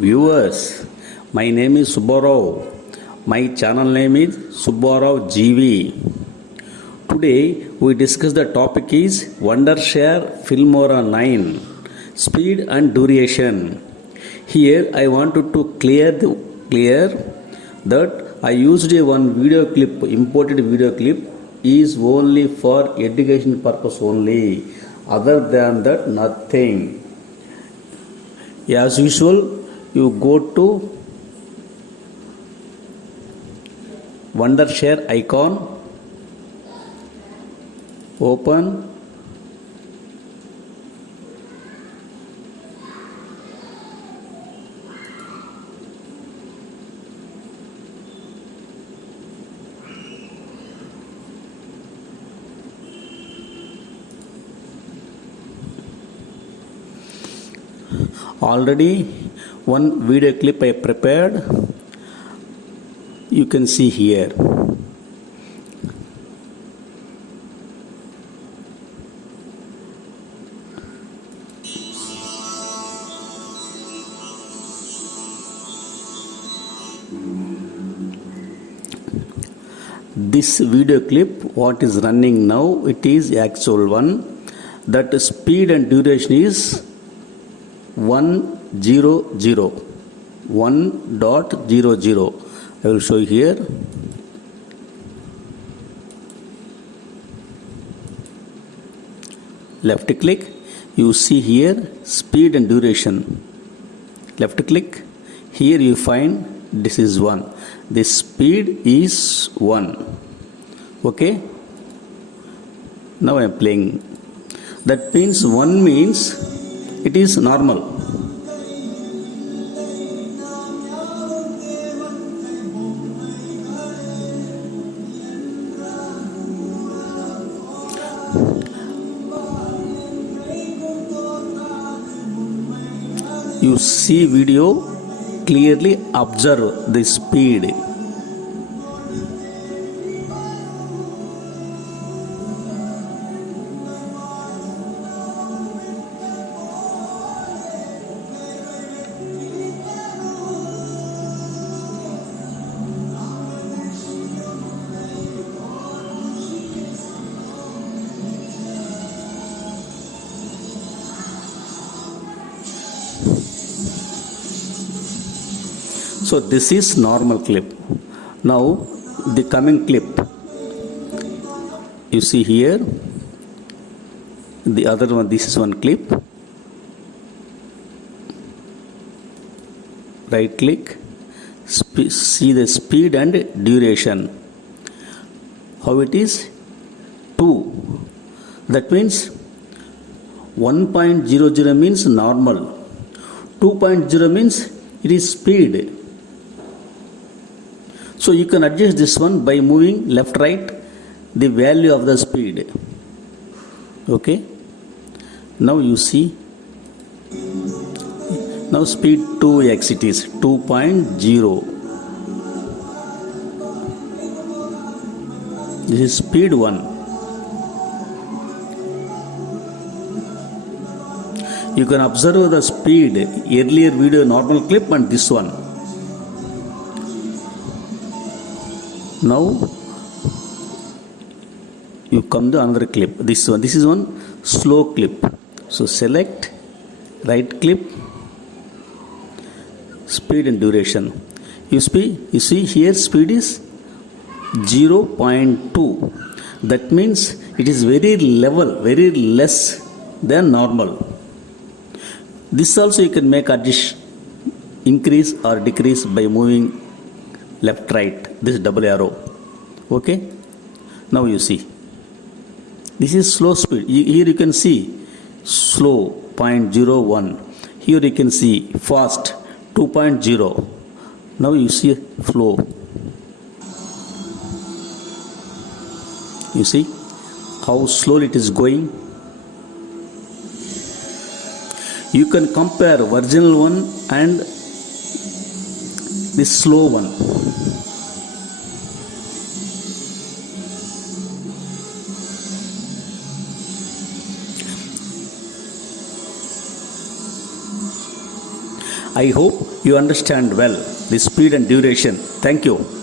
Viewers, my name is Subbarao. My channel name is subbaraogv. Today we discuss the topic is Wondershare Filmora9 speed and duration. Here I wanted to clear that I used one video clip, imported video clip is only for education purpose only. Other than that, nothing. As usual, you go to Wondershare icon, open, already one video clip I prepared, you can see here. This video clip what is running now, it is actual one, that speed and duration is 100. I will show you here. Left click, you see here speed and duration. Left click, here you find this is 1. This speed is 1. Okay. Now I am playing. That means 1 means it is normal. You see video, clearly observe the speed. So this is normal clip. Now the coming clip, you see here, the other one, this is one clip. Right click, see the speed and duration. How it is? 2. That means 1.00 means normal. 2.0 means it is speed. So you can adjust this one by moving left right the value of the speed. Okay. Now you see. Now speed 2x it is 2.0. This is speed 1. You can observe the speed earlier video normal clip and this one. Now you come to another clip. This is one slow clip. So select, right clip, speed and duration. You see here speed is 0.2. That means it is very level, very less than normal. This also you can make adjust, increase or decrease by moving left right, this double arrow. Okay. Now you see this is slow speed. Here you can see slow 0.01. Here you can see fast 2.0. Now you see flow. You see how slowly it is going. You can compare original one and this slow one. I hope you understand well the speed and duration. Thank you.